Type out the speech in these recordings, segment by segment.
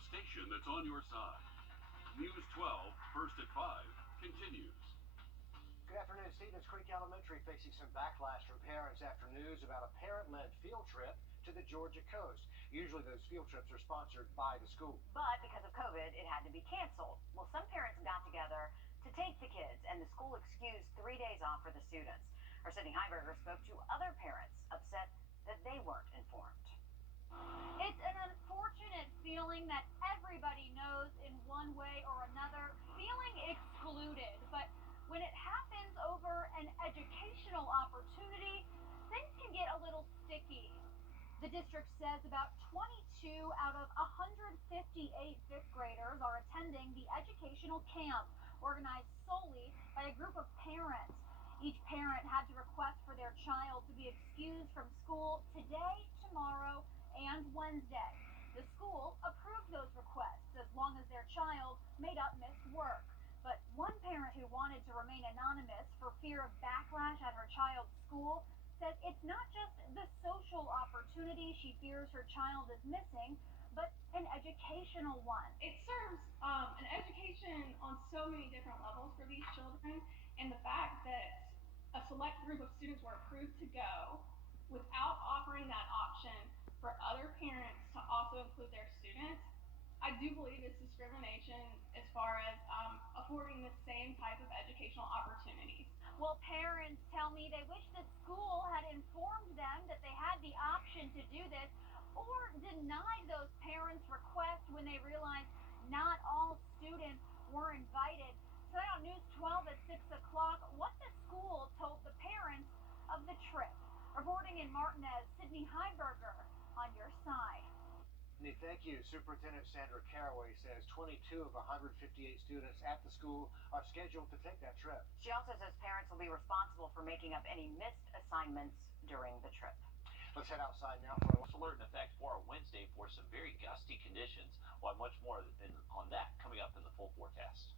the station that's on your side. News 12, first at 5, continues. Good afternoon. Stevens Creek Elementary facing some backlash from parents after news about a parent-led field trip to the Georgia coast. Usually those field trips are sponsored by the school. But because of COVID, it had to be canceled. Well, some parents got together to take the kids, and the school excused 3 days off for the students. Our Sydney Heiberger spoke to other parents upset that they weren't informed. It's an unfortunate feeling that everybody knows in one way or another, feeling excluded. But when it happens over an educational opportunity, things can get a little sticky. The district says about 22 out of 158 fifth graders are attending the educational camp, organized solely by a group of parents. Each parent had to request for their child to be excused from school today, tomorrow, and Wednesday. The school approved those requests as long as their child made up missed work. But one parent who wanted to remain anonymous for fear of backlash at her child's school says it's not just the social opportunity she fears her child is missing, but an educational one. It serves an education on so many different levels for these children, and the fact that a select group of students were approved to go without offering that option for other parents to also include their students, I do believe it's discrimination as far as affording the same type of educational opportunities. Well, parents tell me they wish the school had informed them that they had the option to do this, or denied those parents' requests when they realized not all students were invited. Tonight on News 12 at 6 o'clock, what the school told the parents of the trip. Reporting in Martinez, Sydney Heiberger on your side. Thank you. Superintendent Sandra Caraway says 22 of 158 students at the school are scheduled to take that trip. She also says parents will be responsible for making up any missed assignments during the trip. Let's head outside now for a alert in effect for Wednesday for some very gusty conditions. We'll have much more on that coming up in the full forecast.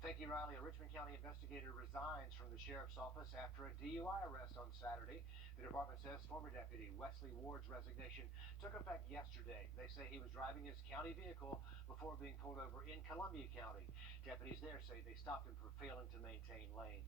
Thank you, Riley. A Richmond County investigator resigns from the sheriff's office after a DUI arrest on Saturday. The department says former deputy Wesley Ward's resignation took effect yesterday. They say he was driving his county vehicle before being pulled over in Columbia County. Deputies there say they stopped him for failing to maintain lane.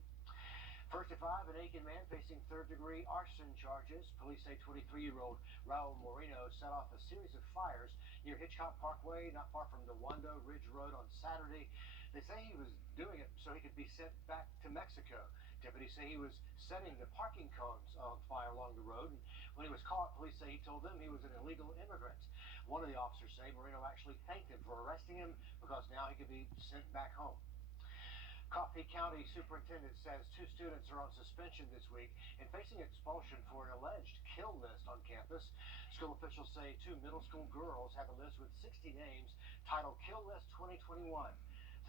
First at 5, an Aiken man facing third-degree arson charges. Police say 23-year-old Raul Moreno set off a series of fires near Hitchcock Parkway, not far from the Wando Ridge Road on Saturday. They say he was doing it so he could be sent back to Mexico. Deputies say he was setting the parking cones on fire along the road, and when he was caught, police say he told them he was an illegal immigrant. One of the officers say Moreno actually thanked him for arresting him because now he could be sent back home. Coffee County Superintendent says 2 students are on suspension this week and facing expulsion for an alleged kill list on campus. School officials say 2 middle school girls have a list with 60 names titled Kill List 2021.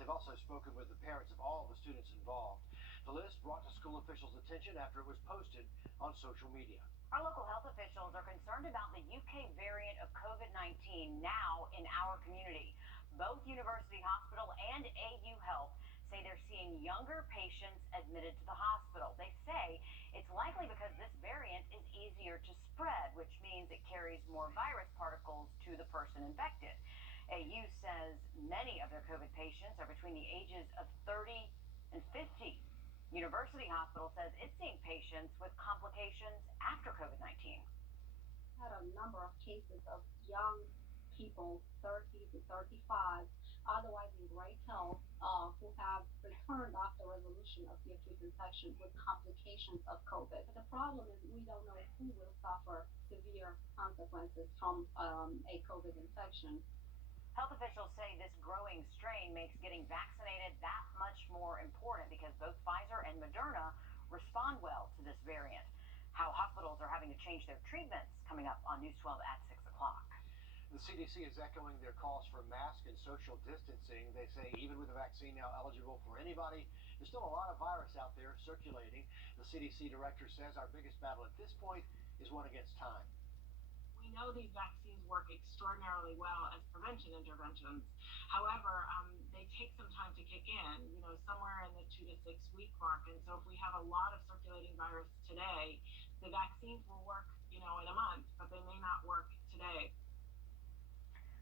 They've also spoken with the parents of all the students involved. The list brought to school officials' attention after it was posted on social media. Our local health officials are concerned about the UK variant of COVID-19 now in our community. Both University Hospital and AU Health say they're seeing younger patients admitted to the hospital. They say it's likely because this variant is easier to spread, which means it carries more virus particles to the person infected. AU says many of their COVID patients are between the ages of 30 and 50. University Hospital says it's seeing patients with complications after COVID-19. Had a number of cases of young people, 30 to 35, otherwise in great health, who have returned after resolution of the acute infection with complications of COVID. But the problem is we don't know who will suffer severe consequences from a COVID infection. Health officials say this growing strain makes getting vaccinated that much more important because both Pfizer and Moderna respond well to this variant. How hospitals are having to change their treatments coming up on News 12 at 6 o'clock. The CDC is echoing their calls for mask and social distancing. They say even with the vaccine now eligible for anybody, there's still a lot of virus out there circulating. The CDC director says our biggest battle at this point is one against time. We know these vaccines work extraordinarily well as prevention interventions. However, they take some time to kick in, somewhere in the 2 to 6 week mark. And so if we have a lot of circulating virus today, the vaccines will work, in a month, but they may not work today.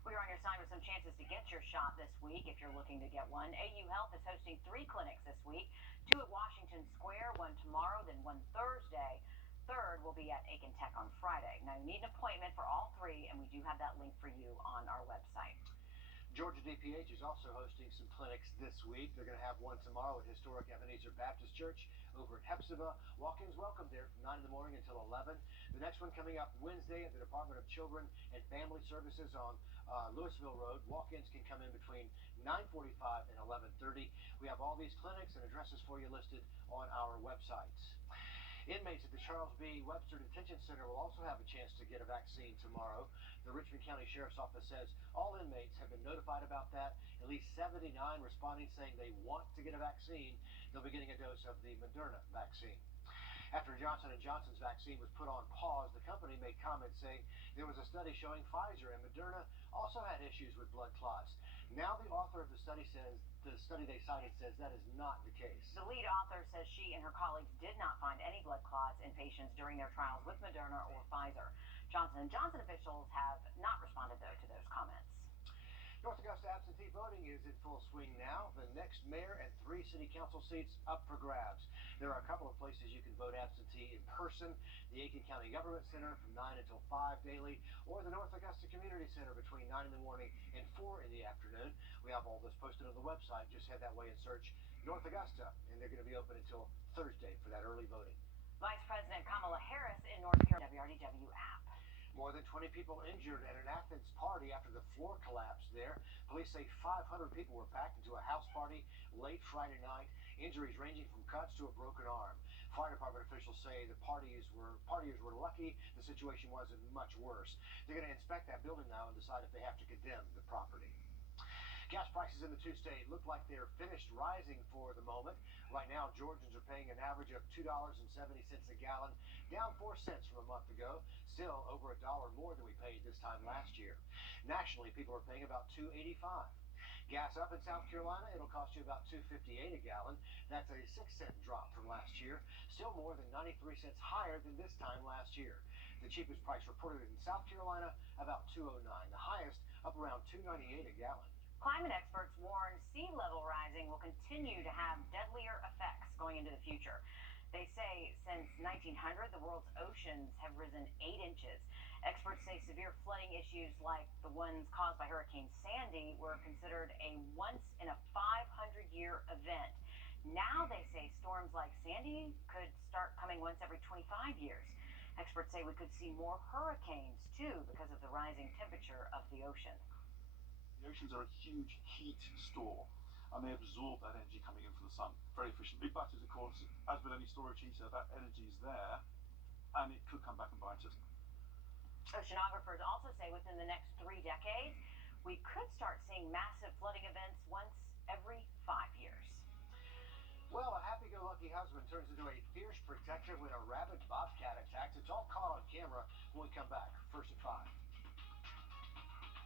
We're on your side with some chances to get your shot this week if you're looking to get one. AU Health is hosting 3 clinics this week, 2 at Washington Square, 1 tomorrow, then 1 Thursday. Third will be at Aiken Tech on Friday. Now, you need an appointment for all 3, and we do have that link for you on our website. Georgia DPH is also hosting some clinics this week. They're going to have one tomorrow at historic Ebenezer Baptist Church over at Hepzibah. Walk-ins welcome there from 9 in the morning until 11. The next one coming up Wednesday at the Department of Children and Family Services on Louisville Road. Walk-ins can come in between 9:45 and 11:30. We have all these clinics and addresses for you listed on our websites. Inmates at the Charles B. Webster Detention Center will also have a chance to get a vaccine tomorrow. The Richmond County Sheriff's Office says all inmates have been notified about that. At least 79 responding saying they want to get a vaccine. They'll be getting a dose of the Moderna vaccine. After Johnson & Johnson's vaccine was put on pause, the company made comments saying there was a study showing Pfizer and Moderna also had issues with blood clots. Now the author of the study says, the study they cited says that is not the case. The lead author says she and her colleagues did not find any blood clots in patients during their trials with Moderna or Pfizer. Johnson & Johnson officials have not responded, though, to those comments. North Augusta absentee voting is in full swing now. The next mayor and 3 city council seats up for grabs. There are a couple of places you can vote absentee in person. The Aiken County Government Center from 9 until 5 daily, or the North Augusta Community Center between 9 in the morning and 4 in the afternoon. We have all this posted on the website. Just head that way and search North Augusta, and they're going to be open until Thursday for that early voting. Vice President Kamala Harris in North Carolina, Wrdw app. More than 20 people injured at an Athens party after the floor collapsed there. Police say 500 people were packed into a house party late Friday night. Injuries ranging from cuts to a broken arm. Fire department officials say the partiers were lucky the situation wasn't much worse. They're going to inspect that building now and decide if they have to condemn the property. Gas prices in the 2-state look like they're finished rising for the moment. Right now, Georgians are paying an average of $2.70 a gallon, down 4 cents from a month ago. Still over $1 more than we paid this time last year. Nationally, people are paying about $2.85. Gas up in South Carolina, it'll cost you about $2.58 a gallon. That's a 6-cent drop from last year. Still more than 93 cents higher than this time last year. The cheapest price reported in South Carolina, about $2.09. The highest, up around $2.98 a gallon. Climate experts warn sea level rising will continue to have deadlier effects going into the future. They say since 1900, the world's oceans have risen 8 inches. Experts say severe flooding issues like the ones caused by Hurricane Sandy were considered a once-in-a-500-year event. Now they say storms like Sandy could start coming once every 25 years. Experts say we could see more hurricanes, too, because of the rising temperature of the ocean. The oceans are a huge heat store, and they absorb that energy coming in from the sun very efficiently. But of course, as with any storage heater, that energy is there, and it could come back and bite us. Oceanographers also say within the next 3 decades, we could start seeing massive flooding events once every 5 years. Well, a happy-go-lucky husband turns into a fierce protector when a rabid bobcat attacks. It's all caught on camera when we come back. First at 5.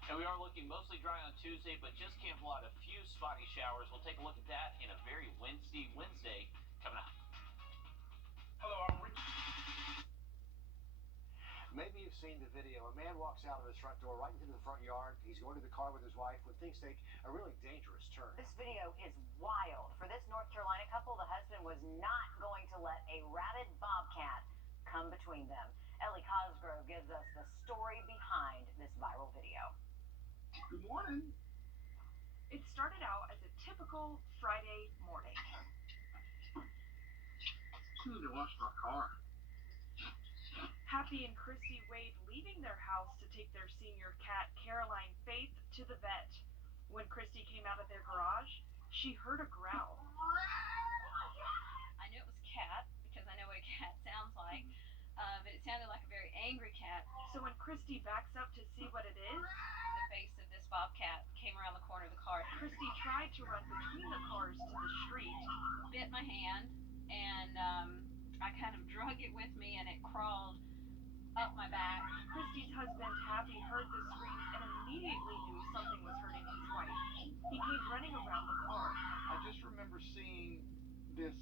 And we are looking mostly dry on Tuesday, but just can't pull out a few spotty showers. We'll take a look at that in a very windy Wednesday coming up. Hello, I'm Rich. Maybe you've seen the video. A man walks out of his front door right into the front yard. He's going to the car with his wife when things take a really dangerous turn. This video is wild. For this North Carolina couple, the husband was not going to let a rabid bobcat come between them. Ellie Cosgrove gives us the story behind this viral video. Good morning. It started out as a typical Friday morning. I need to wash my car. Happy and Chrissy Wade leaving their house to take their senior cat, Caroline Faith, to the vet. When Christy came out of their garage, she heard a growl. I knew it was a cat because I know what a cat sounds like, but it sounded like a very angry cat. So when Christy backs up to see what it is, The face of this bobcat came around the corner of the car. Christy tried to run between the cars to the street. Bit my hand, and I kind of drug it with me, and it crawled up my back. Christy's husband, Happy, heard the screams and immediately knew something was hurting his wife. He came running around the car. I just remember seeing this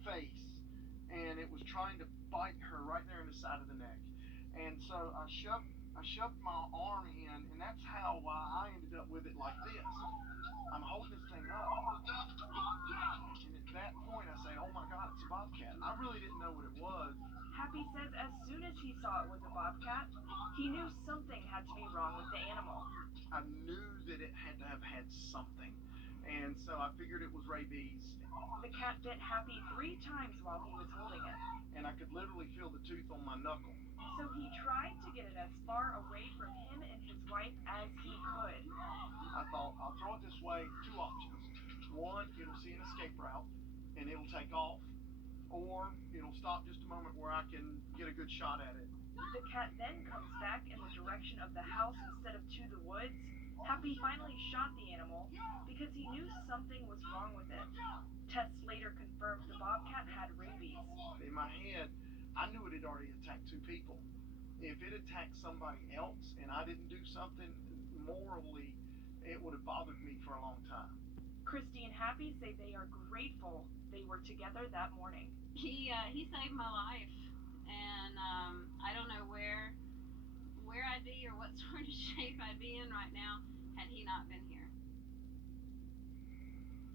face, and it was trying to bite her right there in the side of the neck. And so I shoved I shoved my arm in, and that's how I ended up with it like this. I'm holding this thing up, and at that point I say, oh my God, it's a bobcat. I really didn't know what it was. Happy says as soon as he saw it was a bobcat, he knew something had to be wrong with the animal. I knew that it had to have had something, and so I figured it was rabies. The cat bit Happy 3 times while he was holding it. And I could literally feel the tooth on my knuckle. So he tried to get it as far away from him and his wife as he could. I thought, I'll throw it this way, 2 options. One, it'll see an escape route, and it'll take off. Or it'll stop just a moment where I can get a good shot at it. The cat then comes back in the direction of the house instead of to the woods. Happy finally shot the animal because he knew something was wrong with it. Tests later confirmed the bobcat had rabies. In my head, I knew it had already attacked 2 people. If it attacked somebody else and I didn't do something, morally, it would have bothered me for a long time. Christy and Happy say they are grateful they were together that morning. He saved my life, and I don't know where I'd be or what sort of shape I'd be in right now had he not been here.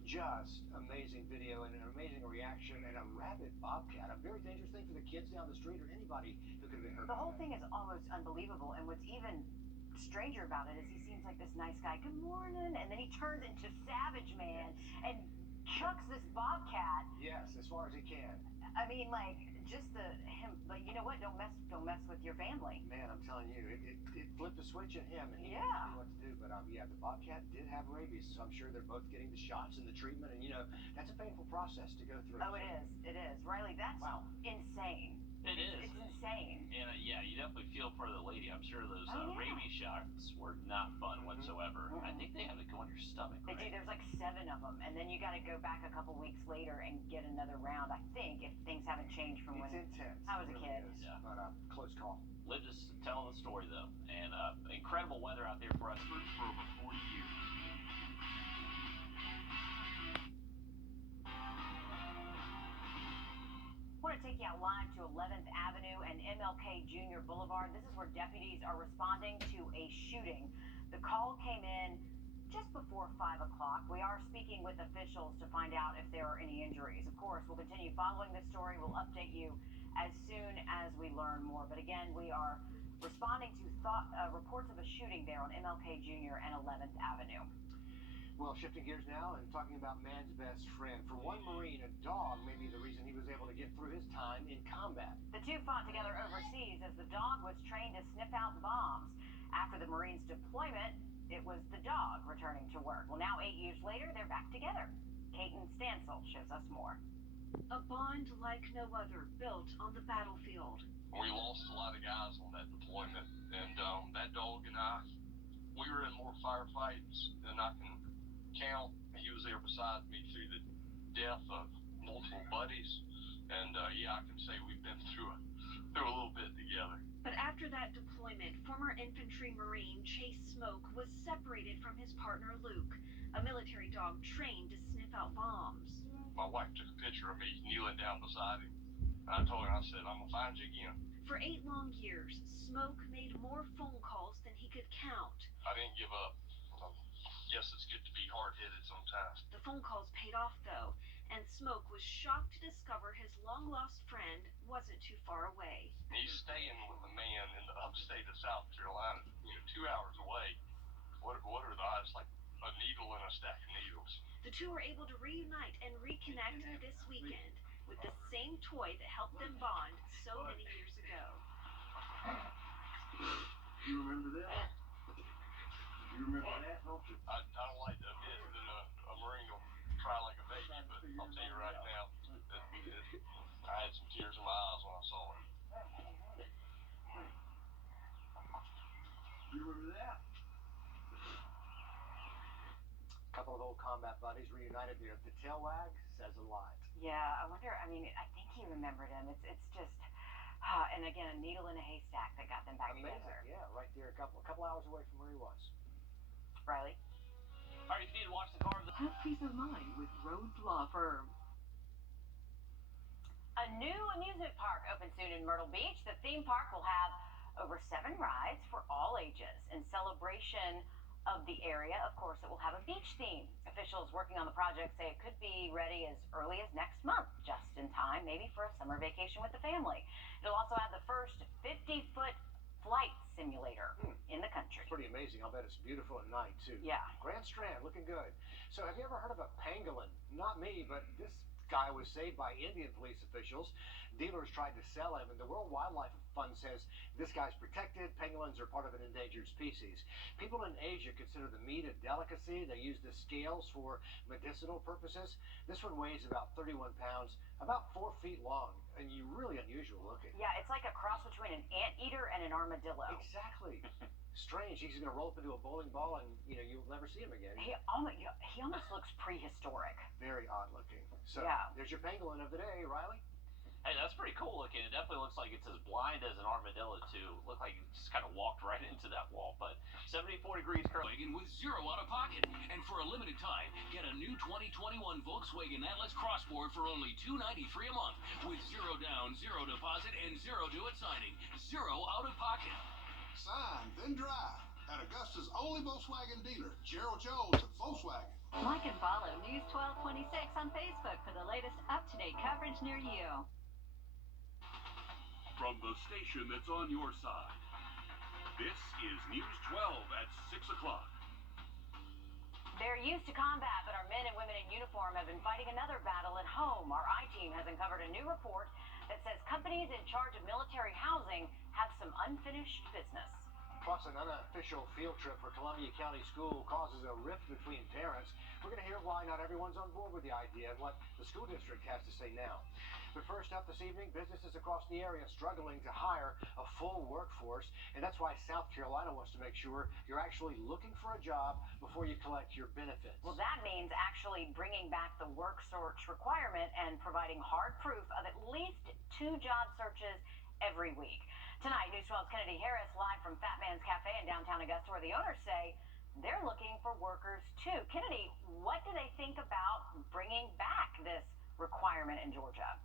Just amazing video and an amazing reaction, and a rabid bobcat, a very dangerous thing for the kids down the street or anybody who could have been hurt. The whole thing is almost unbelievable, and what's even stranger about it is he seems like this nice guy, good morning, and then he turns into Savage Man and chucks this bobcat. Yes, as far as he can. I mean, like, just him, like, you know what, don't mess with your family. Man, I'm telling you, it flipped a switch in him, and he Yeah. knew what to do. But the bobcat did have rabies, so I'm sure they're both getting the shots and the treatment, and that's a painful process to go through. Oh, it is. Riley, that's insane. It's insane. And yeah, you definitely feel for the lady. I'm sure those Oh, yeah. rabies shots were not fun whatsoever. I think they have to go in your stomach. They do. There's like 7 of them, and then you got to go back a couple weeks later and get another round. I think if things haven't changed from when It's intense. I was a It kid. really is. Yeah. But close call. Liv just telling the story though, and incredible weather out there for us for over 40 years. I want to take you out live to 11th Avenue and MLK Jr. Boulevard. This is where deputies are responding to a shooting. The call came in just before 5 o'clock. We are speaking with officials to find out if there are any injuries. Of course, we'll continue following this story. We'll update you as soon as we learn more. But again, we are responding to reports of a shooting there on MLK Jr. and 11th Avenue. Well, shifting gears now and talking about man's best friend. For one Marine, a dog may be the reason he was able to get through his time in combat. The two fought together overseas as the dog was trained to sniff out bombs. After the Marines' deployment, it was the dog returning to work. Well, now 8 years later, they're back together. Caton Stansel shows us more. A bond like no other built on the battlefield. We lost a lot of guys on that deployment, and that dog and I, we were in more firefights than I can count. He was there beside me through the death of multiple buddies, and I can say we've been through a little bit together. But after that deployment, former infantry Marine Chase Smoke was separated from his partner Luke, a military dog trained to sniff out bombs. My wife took a picture of me kneeling down beside him, and I told her, I said, I'm gonna find you again. For 8 long years, Smoke made more phone calls than he could count. I didn't give up. Yes, it's good to be hard-headed sometimes. The phone calls paid off, though, and Smoke was shocked to discover his long-lost friend wasn't too far away. He's staying with a man in the upstate of South Carolina, 2 hours away. What are the odds? Like a needle in a stack of needles. The two were able to reunite and reconnect this weekend with the same toy that helped them bond so many years ago. You remember that? You remember that, don't you? I don't like to admit that a Marine will cry like a baby, but I'll tell you right now, I had some tears in my eyes when I saw it. You remember that? A couple of old combat buddies reunited there. The tail wag says a lot. Yeah, I wonder, I think he remembered him. It's just, and again, a needle in a haystack that got them back together. Yeah, right there, a couple hours away from where he was. Riley? All right, if you need to watch the car. Have peace of mind with Rhodes Law Firm. A new amusement park opens soon in Myrtle Beach. The theme park will have over 7 rides for all ages in celebration of the area. Of course, it will have a beach theme. Officials working on the project say it could be ready as early as next month, just in time, maybe for a summer vacation with the family. It'll also have the first 50-foot flight simulator in the country. It's pretty amazing. I'll bet it's beautiful at night, too. Yeah. Grand Strand, looking good. So have you ever heard of a pangolin? Not me, but this guy was saved by Indian police officials. Dealers tried to sell him, and the World Wildlife Fund says this guy's protected. Pangolins are part of an endangered species. People in Asia consider the meat a delicacy. They use the scales for medicinal purposes. This one weighs about 31 pounds, about 4 feet long, and you're really unusual looking. Yeah, it's like a cross between an anteater and an armadillo. Exactly. Strange. He's going to roll up into a bowling ball, and you'll never see him again. He almost looks prehistoric. Very odd looking. So yeah. There's your pangolin of the day, Riley. Hey, that's pretty cool looking. It definitely looks like it's as blind as an armadillo, too. It looked like it just kind of walked right into that wall. But 74 degrees currently. With zero out of pocket. And for a limited time, get a new 2021 Volkswagen Atlas Crossboard for only $293 a month. With zero down, zero deposit, and zero due at signing. Zero out of pocket. Sign, then drive. At Augusta's only Volkswagen dealer, Gerald Jones at Volkswagen. Like and follow News 1226 on Facebook for the latest up-to-date coverage near you. From the station that's on your side, this is News 12 at 6 o'clock. They're used to combat, but our men and women in uniform have been fighting another battle at home. Our I-team has uncovered a new report that says companies in charge of military housing have some unfinished business. Plus, an unofficial field trip for Columbia County School causes a rift between parents. We're going to hear why not everyone's on board with the idea and what the school district has to say now. But first up this evening, businesses across the area struggling to hire a full workforce, and that's why South Carolina wants to make sure you're actually looking for a job before you collect your benefits. Well, that means actually bringing back the work search requirement and providing hard proof of at least 2 job searches every week. Tonight, News 12's Kennedy Harris live from Fat Man's Cafe in downtown Augusta, where the owners say they're looking for workers too. Kennedy, what do they think about bringing back this requirement in Georgia?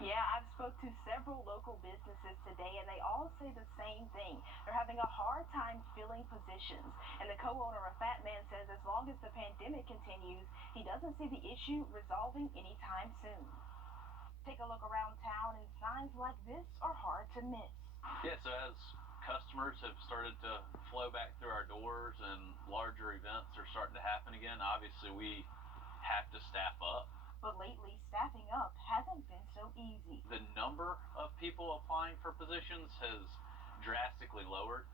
Yeah, I've spoke to several local businesses today, and they all say the same thing. They're having a hard time filling positions. And the co-owner of Fat Man says as long as the pandemic continues, he doesn't see the issue resolving anytime soon. Take a look around town, and signs like this are hard to miss. Yeah, so as customers have started to flow back through our doors and larger events are starting to happen again, obviously we have to staff up. But lately, staffing up hasn't been so easy. The number of people applying for positions has drastically lowered.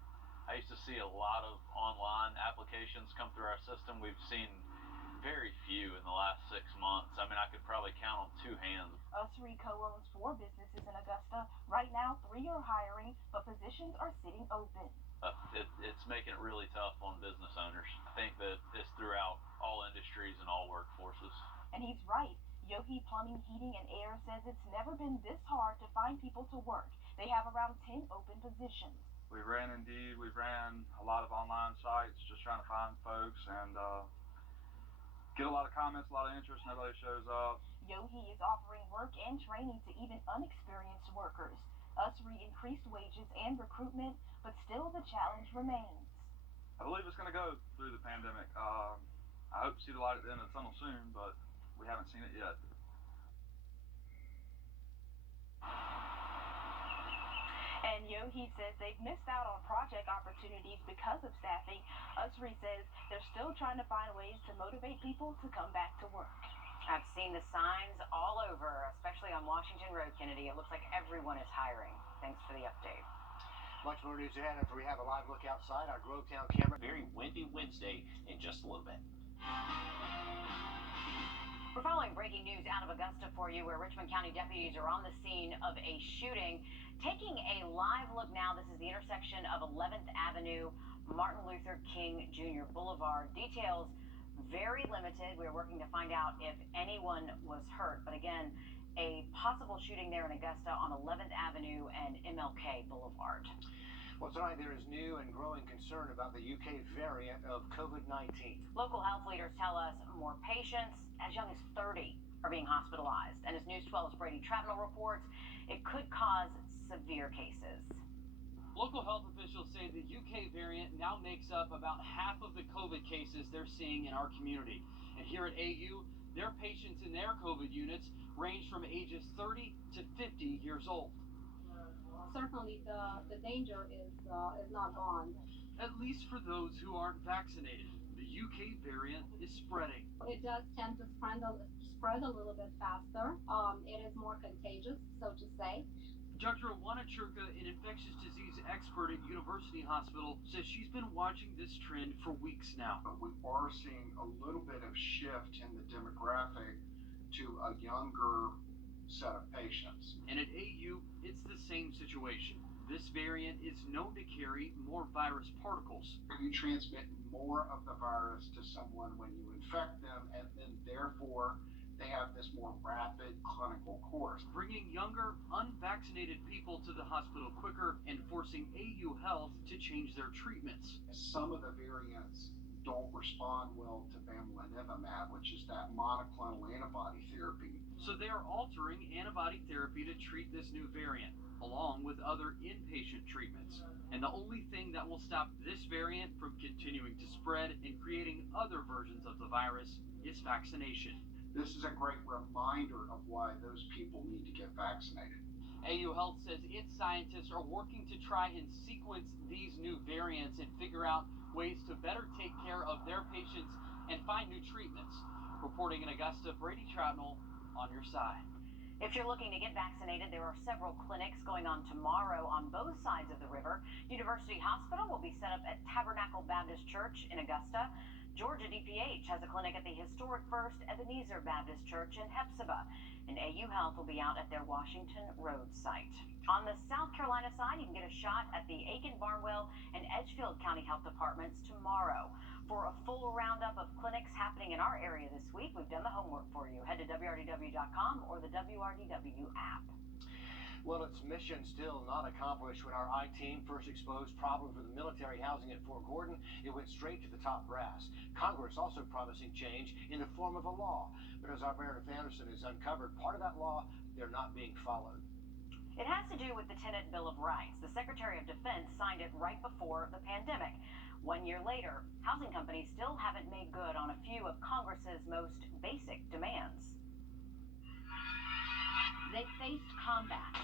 I used to see a lot of online applications come through our system. We've seen very few in the last 6 months. I mean, I could probably count on 2 hands. Usry co-owns 4 businesses in Augusta. Right now, 3 are hiring, but positions are sitting open. It's making it really tough on business owners. I think that it's throughout all industries and all workforces. And he's right. Yogi Plumbing, Heating, and Air says it's never been this hard to find people to work. They have around 10 open positions. We ran Indeed, we ran a lot of online sites just trying to find folks and get a lot of comments, a lot of interest, nobody shows up. Yogi is offering work and training to even unexperienced workers. Usry increased wages and recruitment, but still the challenge remains. I believe it's going to go through the pandemic. I hope to see the light at the end of the tunnel soon, but we haven't seen it yet. And Yogi says they've missed out on project opportunities because of staffing. Usry says they're still trying to find ways to motivate people to come back to work. I've seen the signs all over, especially on Washington Road, Kennedy. It looks like everyone is hiring. Thanks for the update. Much more news ahead after we have a live look outside our Grovetown camera. Very windy Wednesday in just a little bit. We're following breaking news out of Augusta for you, where Richmond County deputies are on the scene of a shooting. Taking a live look now, this is the intersection of 11th Avenue, Martin Luther King Jr. Boulevard. Details very limited. We're working to find out if anyone was hurt. But again, a possible shooting there in Augusta on 11th Avenue and MLK Boulevard. Well, tonight there is new and growing concern about the UK variant of COVID-19. Local health leaders tell us more patients as young as 30 are being hospitalized. And as News 12's Brady Trapnell reports, it could cause severe cases. Local health officials say the UK variant now makes up about half of the COVID cases they're seeing in our community. And here at AU, their patients in their COVID units range from ages 30 to 50 years old. Certainly the danger is not gone. At least for those who aren't vaccinated. The UK variant is spreading. It does tend to spread a little bit faster. It is more contagious, so to say. Dr. Awana Churka, an infectious disease expert at University Hospital, says she's been watching this trend for weeks now. We are seeing a little bit of shift in the demographic to a younger set of patients. And at AU, it's the same situation. This variant is known to carry more virus particles. You transmit more of the virus to someone when you infect them, and then therefore they have this more rapid clinical course. Bringing younger, unvaccinated people to the hospital quicker and forcing AU Health to change their treatments. Some of the variants don't respond well to bamlanivimab, which is that monoclonal antibody therapy. So they are altering antibody therapy to treat this new variant, along with other inpatient treatments. And the only thing that will stop this variant from continuing to spread and creating other versions of the virus is vaccination. This is a great reminder of why those people need to get vaccinated. AU Health says its scientists are working to try and sequence these new variants and figure out ways to better take care of their patients and find new treatments. Reporting in Augusta, Brady Troutnell on your side. If you're looking to get vaccinated, there are several clinics going on tomorrow on both sides of the river. University Hospital will be set up at Tabernacle Baptist Church in Augusta. Georgia DPH has a clinic at the historic First Ebenezer Baptist Church in Hephzibah. And AU Health will be out at their Washington Road site. On the South Carolina side, you can get a shot at the Aiken, Barnwell, and Edgefield County Health Departments tomorrow. For a full roundup of clinics happening in our area this week, we've done the homework for you. Head to WRDW.com or the WRDW app. Well, its mission still not accomplished. When our I-team first exposed problems with military housing at Fort Gordon, it went straight to the top brass. Congress also promising change in the form of a law. But as our Meredith Anderson has uncovered, part of that law, they're not being followed. It has to do with the Tenant Bill of Rights. The Secretary of Defense signed it right before the pandemic. 1 year later, housing companies still haven't made good on a few of Congress's most basic demands. They faced combat,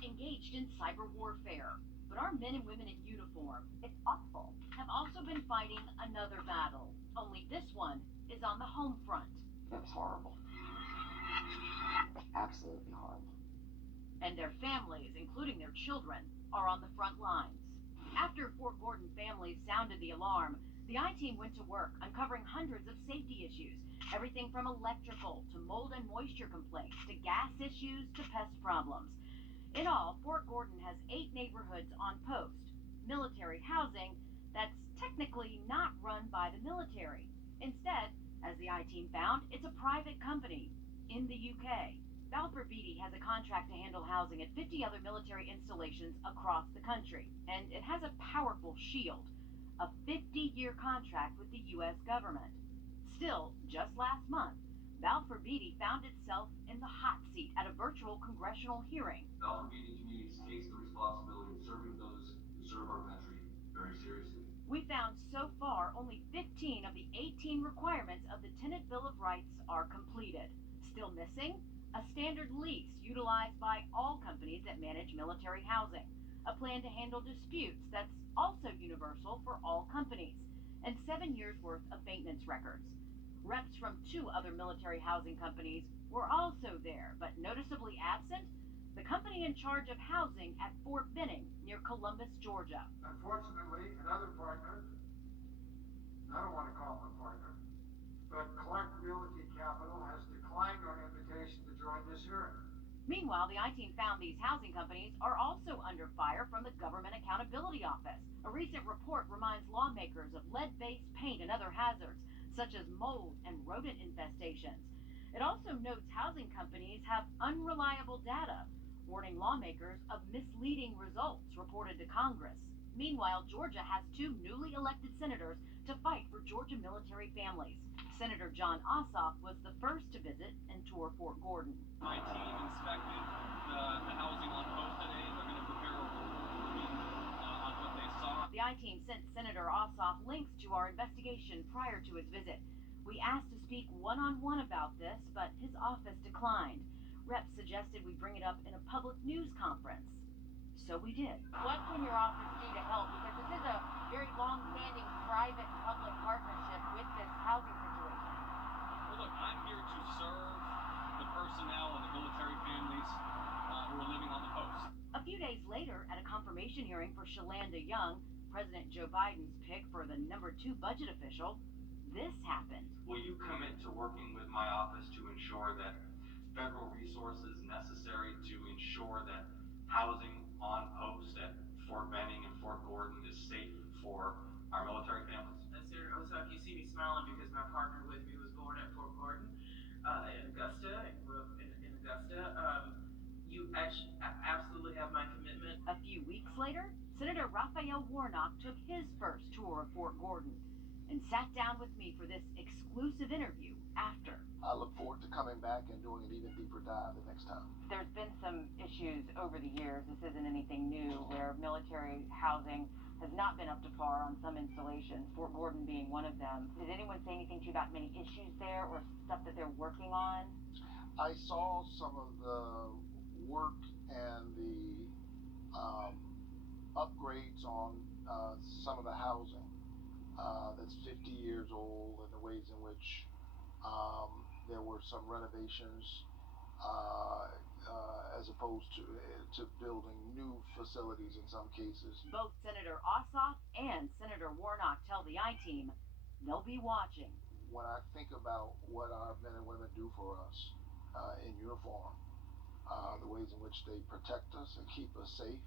engaged in cyber warfare, but our men and women in uniform, it's awful, have also been fighting another battle, only this one is on the home front. That's horrible. Absolutely horrible. And their families, including their children, are on the front lines. After Fort Gordon families sounded the alarm, the I-team went to work uncovering hundreds of safety issues. Everything from electrical to mold and moisture complaints to gas issues to pest problems. In all, Fort Gordon has 8 neighborhoods on post, military housing that's technically not run by the military. Instead, as the I-team found, it's a private company in the UK. Balfour Beatty has a contract to handle housing at 50 other military installations across the country, and it has a powerful shield, a 50-year contract with the U.S. government. Still, just last month, Balfour Beatty found itself in the hot seat at a virtual congressional hearing. Balfour Beatty Communities takes the responsibility of serving those who serve our country very seriously. We found so far only 15 of the 18 requirements of the Tenant Bill of Rights are completed. Still missing? A standard lease utilized by all companies that manage military housing. A plan to handle disputes that's also universal for all companies. And 7 years worth of maintenance records. Reps from 2 other military housing companies were also there, but noticeably absent, the company in charge of housing at Fort Benning near Columbus, Georgia. Unfortunately, another partner, I don't want to call him a partner, but Clark Realty Capital has declined our invitation to join this hearing. Meanwhile, the I-team found these housing companies are also under fire from the Government Accountability Office. A recent report reminds lawmakers of lead-based paint and other hazards, such as mold and rodent infestations. It also notes housing companies have unreliable data, warning lawmakers of misleading results reported to Congress. Meanwhile, Georgia has 2 newly elected senators to fight for Georgia military families. Senator John Ossoff was the first to visit and tour Fort Gordon. My team inspected the housing on post today. They're going to prepare a report on what they saw. The I-Team sent Senator Ossoff links to our investigation prior to his visit. We asked to speak one-on-one about this, but his office declined. Reps suggested we bring it up in a public news conference. So we did. What can your office do to help? Because this is a very long-standing private-public partnership with this housing situation. Well, look, I'm here to serve the personnel and the military families who are living on the post. A few days later, at a confirmation hearing for Shalanda Young, President Joe Biden's pick for the #2 budget official, this happened. Will you commit to working with my office to ensure that federal resources necessary to ensure that housing on post at Fort Benning and Fort Gordon is safe for our military families? Senator Ossoff, you see me smiling because my partner with me was born at Fort Gordon in Augusta and grew up in Augusta. You absolutely have my commitment. A few weeks later, Senator Raphael Warnock took his first tour of Fort Gordon and sat down with me for this exclusive interview after. I look forward to coming back and doing an even deeper dive the next time. There's been some issues over the years. This isn't anything new where military housing has not been up to par on some installations, Fort Gordon being one of them. Did anyone say anything to you about many issues there or stuff that they're working on? I saw some of the work and the upgrades on some of the housing that's 50 years old, and the ways in which there were some renovations as opposed to building new facilities in some cases. Both Senator Ossoff and Senator Warnock tell the I-Team they'll be watching. When I think about what our men and women do for us in uniform, the ways in which they protect us and keep us safe,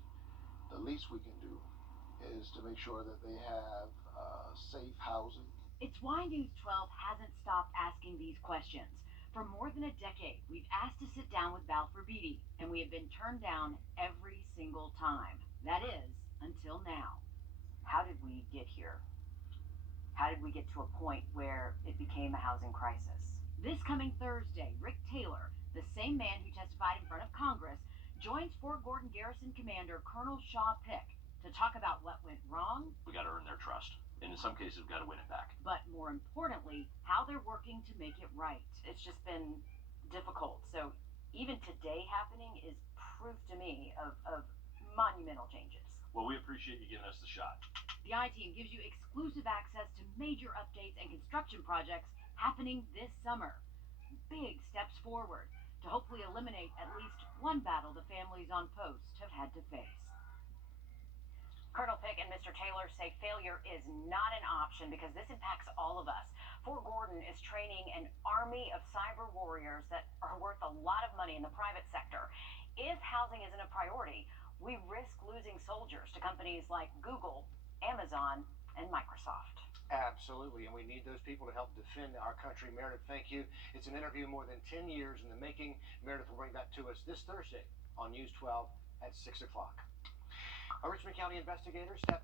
the least we can do is to make sure that they have safe housing. It's why News 12 hasn't stopped asking these questions. For more than a decade, we've asked to sit down with Val Wrdw, and we have been turned down every single time. That is, until now. How did we get here? How did we get to a point where it became a housing crisis? This coming Thursday, Rick Taylor, the same man who testified in front of Congress, joins Fort Gordon Garrison Commander Colonel Shaw Pick to talk about what went wrong. We got to earn their trust. And in some cases, we've got to win it back. But more importantly, how they're working to make it right. It's just been difficult. So even today happening is proof to me of monumental changes. Well, we appreciate you giving us the shot. The I-Team gives you exclusive access to major updates and construction projects happening this summer. Big steps forward to hopefully eliminate at least one battle the families on post have had to face. Colonel Pick and Mr. Taylor say failure is not an option because this impacts all of us. Fort Gordon is training an army of cyber warriors that are worth a lot of money in the private sector. If housing isn't a priority, we risk losing soldiers to companies like Google, Amazon, and Microsoft. Absolutely, and we need those people to help defend our country. Meredith, thank you. It's an interview more than 10 years in the making. Meredith will bring that to us this Thursday on News 12 at 6 o'clock. A Richmond County investigator stepping